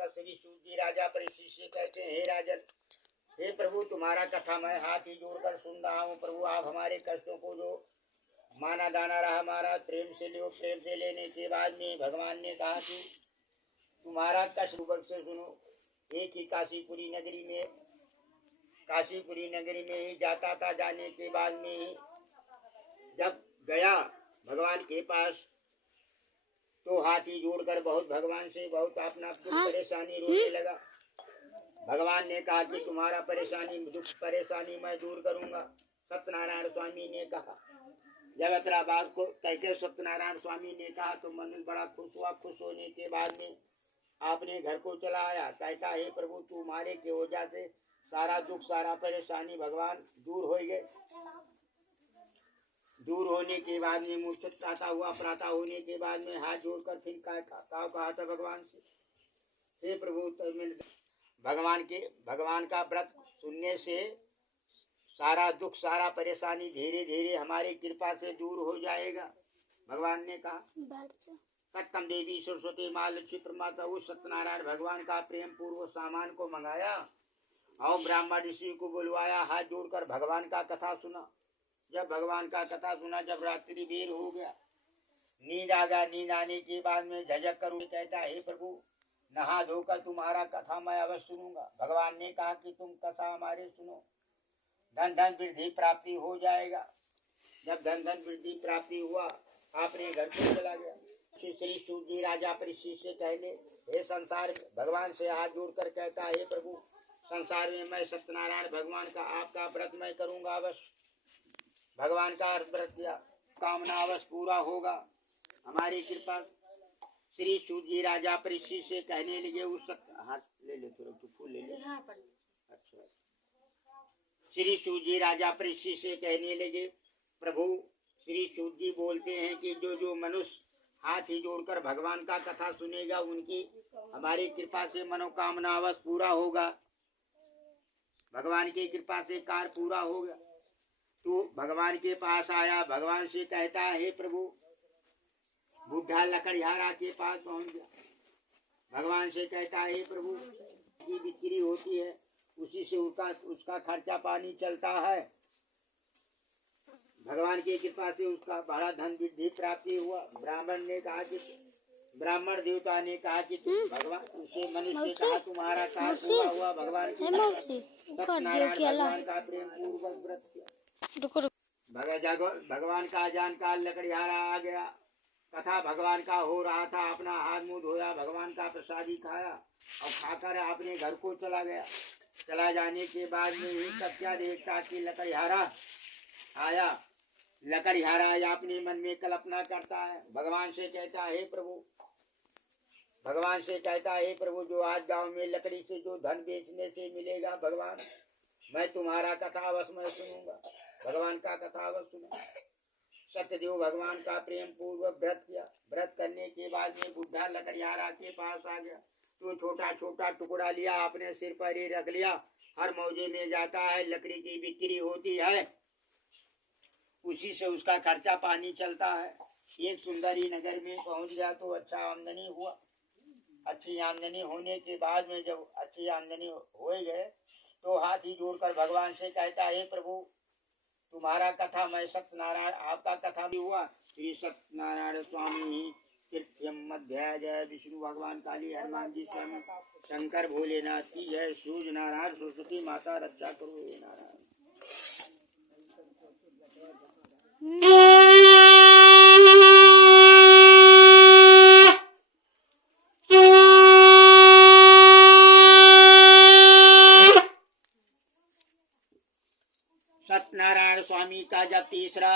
उत्तर श्री सूत जी राजा परीक्षित से कहते हैं, हे राजन, हे प्रभु, तुम्हारा कथा मैं हाथ ही जोड़कर सुन रहा हूँ। प्रभु, आप हमारे कष्टों को जो माना दाना रहा हमारा प्रेम से लो। प्रेम से लेने के बाद में भगवान ने कहा कि तुम्हारा कष्ट से सुनो। एक ही काशीपुरी नगरी में ही जाता था। जाने के बाद में ही जब गया भगवान के पास तो हाथी जोड़कर बहुत भगवान से बहुत अपना दुख परेशानी रोने लगा। भगवान ने कहा कि तुम्हारा दुख परेशानी मैं दूर करूंगा। सत्यनारायण स्वामी ने कहा, जब इतना बात को कहकर सत्यनारायण स्वामी ने कहा तो मनुष्य बड़ा खुश हुआ। खुश होने के बाद में आपने घर को चला आया। कहता, हे प्रभु, तुम्हारे की वजह से सारा दुख सारा परेशानी भगवान दूर हो गए। दूर होने के बाद में मूर्छित प्रातः होने के बाद में हाथ जोड़कर फिर कहा था भगवान से, हे प्रभु, भगवान का व्रत सुनने से सारा दुख सारा परेशानी धीरे धीरे हमारी कृपा से दूर हो जाएगा। भगवान ने कहा, सत्यम देवी सरस्वती माँ लक्ष्मी प्रमाता। उस सत्यनारायण भगवान का प्रेम पूर्व सामान को मंगाया और ब्राह्मण ऋषि को बुलवाया। हाथ जोड़कर भगवान का कथा सुना। जब भगवान का कथा सुना, जब रात्रि बेर हो गया, नींद आ गया। नींद आने के बाद में झझक कर कहता, हे प्रभु, नहा धोकर तुम्हारा कथा मैं अवश्य सुनूंगा। भगवान ने कहा कि तुम कथा हमारे सुनो, धन धन वृद्धि प्राप्ति हो जाएगा। जब धन धन वृद्धि प्राप्ति हुआ, आपने घर को चला गया। श्री सूत जी राजा परीक्षित से कहने, हे संसार, भगवान से हाथ जोड़कर कहता, हे प्रभु, संसार में मैं सत्यनारायण भगवान का आपका व्रत मैं करूंगा अवश्य। भगवान का व्रत किया, कामना अवश्य पूरा होगा, हमारी कृपा। श्री सूत जी राजा परीक्षित से कहने लगे, उस हाथ ले ले, थोड़ा फूल ले ले। अच्छा। श्री सूत जी राजा परीक्षित से कहने लगे, प्रभु, श्री सूत जी बोलते हैं कि जो मनुष्य हाथ ही जोड़कर भगवान का कथा सुनेगा, उनकी हमारी कृपा से मनोकामना अवश्य पूरा होगा। भगवान की कृपा से कार्य पूरा होगा। तो भगवान के पास आया। भगवान से कहता है, हे प्रभु, बुढ़ा लकड़ियारा के पास पहुंच गया। भगवान से कहता है, हे प्रभु, की बिक्री होती है, उसी से उसका खर्चा पानी चलता है। भगवान की कृपा से उसका बड़ा धन वृद्धि प्राप्ति हुआ। ब्राह्मण देवता ने कहा कि भगवान उसे मनुष्य से कहा, तुम्हारा कार्य पूरा हुआ। भगवान की भगवान का प्रेम पूर्वक व्रत किया। भगवान का जानकार लकड़ियारा आ गया। कथा भगवान का हो रहा था। अपना हाथ मुंह धोया, भगवान का प्रसादी खाया और खाकर अपने घर को चला गया। चला जाने के बाद में ही तब क्या देखता कि लकड़ियारा आया। लकड़ियारा अपने मन में कल्पना करता है। भगवान से कहता है, हे प्रभु, जो आज गांव में लकड़ी से जो धन बेचने से मिलेगा, भगवान, मैं तुम्हारा कथा अवश्य मैं सुनूंगा। भगवान का कथा अवश्य सुना। सत्यदेव भगवान का प्रेम पूर्वक व्रत किया। व्रत करने के बाद में बुढ़ा लकड़ियारा के पास आ गया। तो छोटा छोटा टुकड़ा लिया, अपने सिर पर ही रख लिया। हर मौजे में जाता है, लकड़ी की बिक्री होती है, उसी से उसका खर्चा पानी चलता है। एक सुंदरी नगर में पहुंच गया तो अच्छा आमदनी हुआ। अच्छी आमदनी होने के बाद में जब अच्छी आमदनी हो गए तो हाथ ही जोड़कर भगवान से कहता है, प्रभु, तुम्हारा कथा मैं सत्यनारायण आपका कथा भी हुआ। श्री सत्यनारायण स्वामी तीर्थम अध्याय। जय विष्णु भगवान काली हनुमान जी स्वामी शंकर भोलेनाथ की जय। सूर्य नारायण सरस्वती माता रक्षा करो हे नारायण। सत्यनारायण स्वामी का जब तीसरा